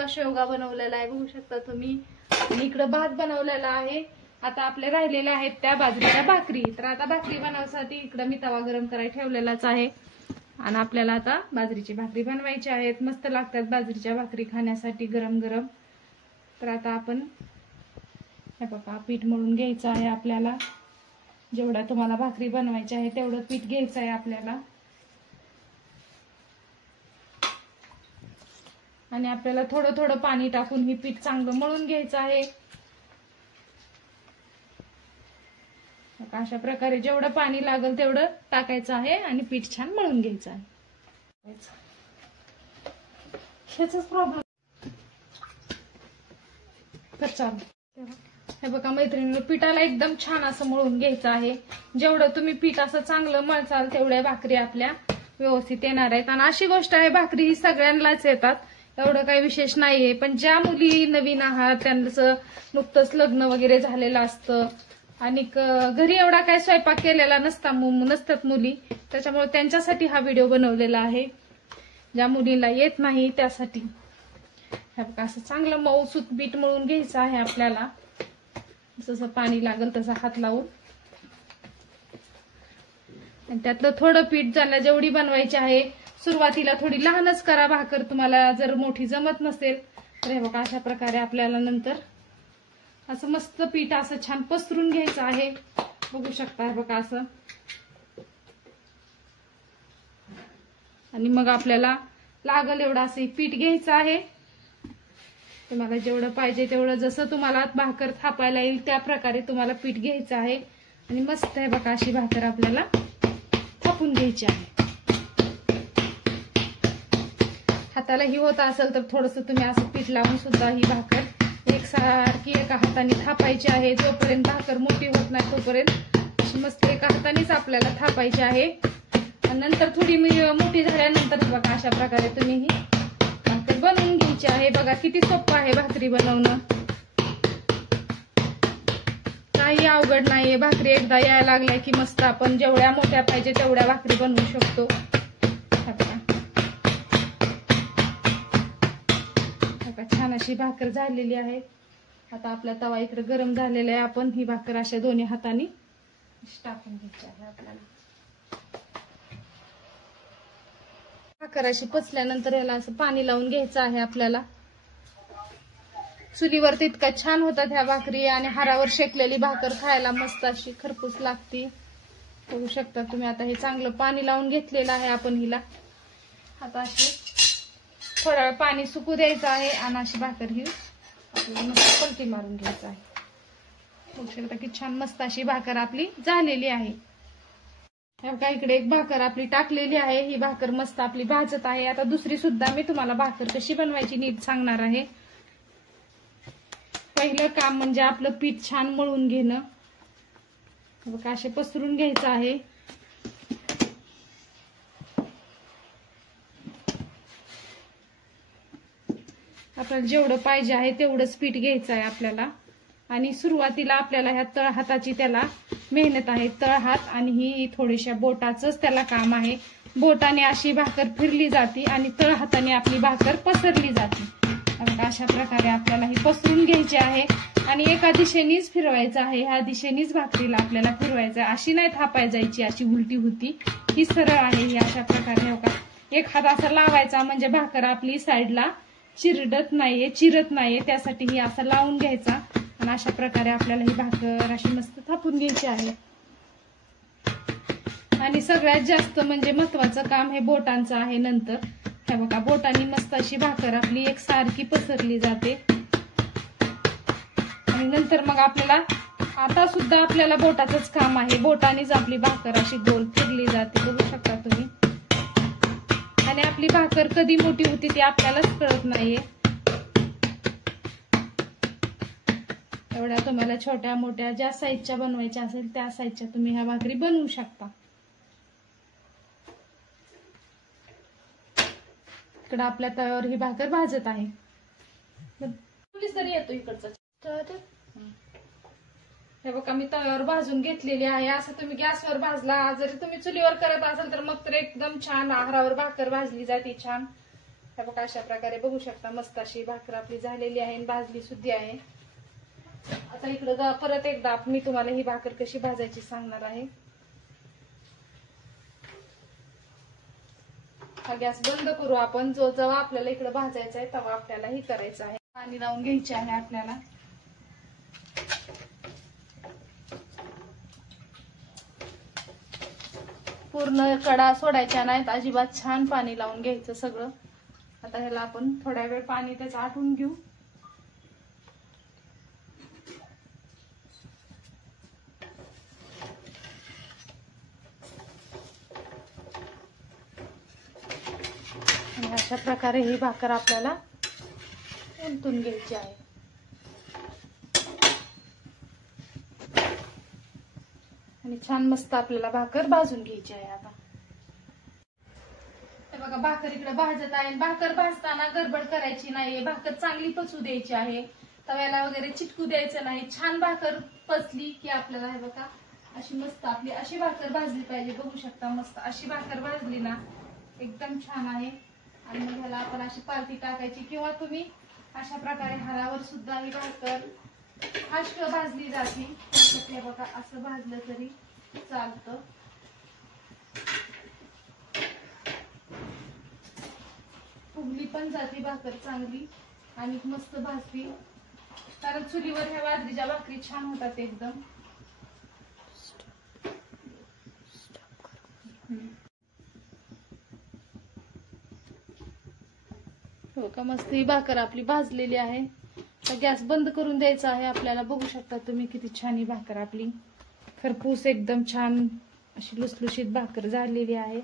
सुक्का शेवगा बनवलेला आहे, बघू शकता तुम्ही. आणि इकडे भात बनवलेला आहे. आता आपले राहिलेले आहेत त्या बाजरीच्या भाकरी. तर आता भाकरी बनवण्यासाठी इकडे मी तवा गरम करायला ठेवलेलाच आहे आणि आपल्याला आता बाजरीची भाकरी बनवायची आहेत. मस्त लागतात बाजरीच्या भाकरी खाण्यासाठी गरम गरम. तर आता आपण हे बघा पीठ मळून घ्यायचं आहे आपल्याला. जेवढा तुम्हाला भाकरी बनवायची आहे तेवढं पीठ घ्यायचं आहे आपल्याला. आणि आपल्याला थोडं थोडं पाणी टाकून हे पीठ चांगलं मळून घ्यायचं आहे. अशा प्रकारे जेवढं पाणी लागेल तेवढं टाकायचं आहे आणि पीठ छान मळून घ्यायचं आहे. ह्याचाच प्रॉब्लेम तर चालू. हे बघा मैत्रिणींनो, पिठाला एकदम छान असं मळून घ्यायचं आहे. जेवढं तुम्ही पीठ असं चांगलं मळचाल तेवढ्या भाकरी आपल्या व्यवस्थित येणार आहेत. आणि अशी गोष्ट आहे, भाकरी ही सगळ्यांनाच येतात, एवढं काही विशेष नाहीये. पण ज्या मुली नवीन आहात, त्यांचं नुकतंच लग्न वगैरे झालेलं असतं आणि घरी एवढा काही स्वयंपाक केलेला नसतात मुली, त्याच्यामुळे त्यांच्यासाठी हा व्हिडिओ बनवलेला आहे. ज्या मुलींना येत नाही त्यासाठी. हे बघा असं चांगलं मऊसूत पीठ मळून घ्यायचं आहे आपल्याला. जसं पाणी लागेल तसं हात लावून. आणि त्यातलं थोडं पीठ ज्याला जेवढी बनवायची आहे, सुरुवातीला थोडी लहानच करा भाकर. तुम्हाला जर मोठी जमत नसेल तर हे बघा अशा प्रकारे आपल्याला नंतर असं मस्त पीठ असं छान पसरून घ्यायचं आहे. बघू शकता हे बघा असं. आणि मग आपल्याला लागल एवढं असं पीठ घ्यायचं आहे. तुम्हाला जेवढं पाहिजे तेवढं, जसं तुम्हाला भाकर थापायला येईल त्या प्रकारे तुम्हाला पीठ घ्यायचं आहे. आणि मस्त आहे बघा अशी भाकर आपल्याला थापून घ्यायची आहे. हाताला ही होत असेल तर थोडस तुम्ही असं पीठ लावून सुद्धा ही भाकर एकसारखी एका हाताने थापायची आहे. जोपर्यंत भाकर मोठी होत नाही तोपर्यंत अशी मस्त एका हातानेच आपल्याला थापायची आहे. आणि नंतर थोडी मोठी झाल्यानंतर बघा अशा प्रकारे तुम्ही ही भाकर बनवून घ्यायची आहे. बघा किती सोपं आहे भाकरी बनवणं, काही अवघड नाहीये. भाकरी एकदा यायला लागल्या की मस्त आपण जेवढ्या मोठ्या पाहिजे तेवढ्या भाकरी बनवू शकतो. छान अशी भाकर झालेली आहे. आता आपला तवा इकडे गरम झालेला आहे. आपण ही भाकर अशा दोन्ही हाताने टाकून घ्यायची आहे आपल्याला. भाकर अशी पचल्यानंतर याला असं पाणी लावून घ्यायचं आहे आपल्याला. चुलीवरती इतका छान होतात ह्या भाकरी आणि हारावर शेकलेली भाकर खायला मस्त अशी खरपूस लागते. बघू शकता तुम्ही. आता हे चांगलं पाणी लावून घेतलेलं आहे आपण हिला. आता अशी थोडा वेळ पाणी सुकू द्यायचं आहे आणि अशी भाकर ही आपल्याला मस्त पलटी मारून घ्यायचं आहे. बघू शकता की छान मस्त अशी भाकर आपली झालेली आहे. बघा इकडे एक भाकर आपली टाकलेली आहे. ही भाकर मस्त आपली भाजत आहे. आता दुसरी सुद्धा मी तुम्हाला भाकर कशी बनवायची नीट सांगणार आहे. पहिलं काम म्हणजे आपलं पीठ छान मळून घेणं. बघा असे पसरून घ्यायचं आहे. आपल्याला जेवढं पाहिजे आहे तेवढंच पीठ घ्यायचं आहे आपल्याला. आणि सुरुवातीला आपल्याला ह्या तळहाताची त्याला मेहनत आहे. तळहात आणि ही थोडीशा बोटाचंच त्याला काम आहे. बोटाने अशी भाकर फिरली जाते आणि तळहाताने आपली भाकर पसरली जाते. अशा प्रकारे आपल्याला ही पसरून घ्यायची आहे आणि एका दिशेनेच फिरवायचं आहे. ह्या दिशेनेच भाकरीला आपल्याला फिरवायचं आहे. अशी नाही थापाय जायची, अशी उलटी होती. ही सरळ आहे. ही अशा प्रकारे बघा एक हात असा लावायचा म्हणजे भाकर आपली साईडला चिरत नाहीये. त्यासाठी ही असं लावून घ्यायचा आणि अशा प्रकारे आपल्याला ही भाकर अशी मस्त थापून घ्यायची आहे. आणि सगळ्यात जास्त म्हणजे महत्वाचं काम हे बोटांचं आहे. नंतर हे बघा बोटांनी मस्त अशी भाकर आपली एकसारखी पसरली जाते. आणि नंतर मग आपल्याला आता सुद्धा आपल्याला बोटाचंच काम आहे. बोटानेच आपली भाकर अशी गोल फिरली जाते. बघू शकता तुम्ही. आणि आपली भाकर कधी मोठी होती ती आपल्यालाच कळत नाहीये. एवढ्या तुम्हाला छोट्या मोठ्या ज्या साईजच्या बनवायच्या असेल त्या साईजच्या तुम्ही ह्या भाकरी बनवू शकता. इकडे आपल्या तव्यावर ही भाकर भाजत आहे. पोलीस तरी येतो इकडचा. हे बघा मी तव्यावर भाजून घेतलेली आहे. असं तुम्ही गॅसवर भाजला, जरी तुम्ही चुलीवर करत असाल तर मग तर एकदम छान आहारावर भाकर भाजली जाते छान. हे बघा अशा प्रकारे बघू शकता मस्त अशी भाकर आपली झालेली आहे आणि भाजली सुद्धा आहे. आता इकडं परत एकदा मी तुम्हाला ही भाकर कशी भाजायची सांगणार आहे. हा गॅस बंद करू आपण. जेव्हा आपल्याला इकडे भाजायचं आहे तेव्हा आपल्याला ही करायचं आहे. पाणी लावून घ्यायचे आहे आपल्याला. पूर्ण कडा सोडायच्या नाहीत अजिबात. छान पाणी लावून घ्यायचं सगळं. आता ह्याला आपण थोड्या वेळ पाणी त्याचं आटून घेऊ. आणि अशा प्रकारे ही भाकर आपल्याला उलटून घ्यायची आहे. आणि छान मस्त आपल्याला भाकर भाजून घ्यायची आहे. आता हे बघा भाकर इकडे भाजत आहे. भाकर भाजताना गडबड करायची नाहीये. भाकर चांगली पचू द्यायची आहे. तव्याला वगैरे चिटकू द्यायचं नाही. छान भाकर पचली की आपल्याला हे बघा अशी मस्त आपली अशी भाकर भाजली पाहिजे. बघू शकता मस्त अशी भाकर भाजली ना एकदम छान आहे. आणि मग ह्याला आपण अशी पालथी टाकायची किंवा तुम्ही अशा प्रकारे हारावर सुद्धा ही भाकर फास्ट भाजली जाते. हे बघा असं भाजलं तरी चालतं. फुगली पण जाते भाकर चांगली आणि मस्त भाजली. कारण चुलीवर ह्या बाजरीच्या भाकरी छान होतात एकदम. हो का मस्त ही भाकर आपली भाजलेली आहे. तर गॅस बंद करून द्यायचा आहे आपल्याला. बघू शकता तुम्ही किती छान ही भाकर आपली खरपूस एकदम छान अशी लुसलुशीत भाकर झालेली आहे.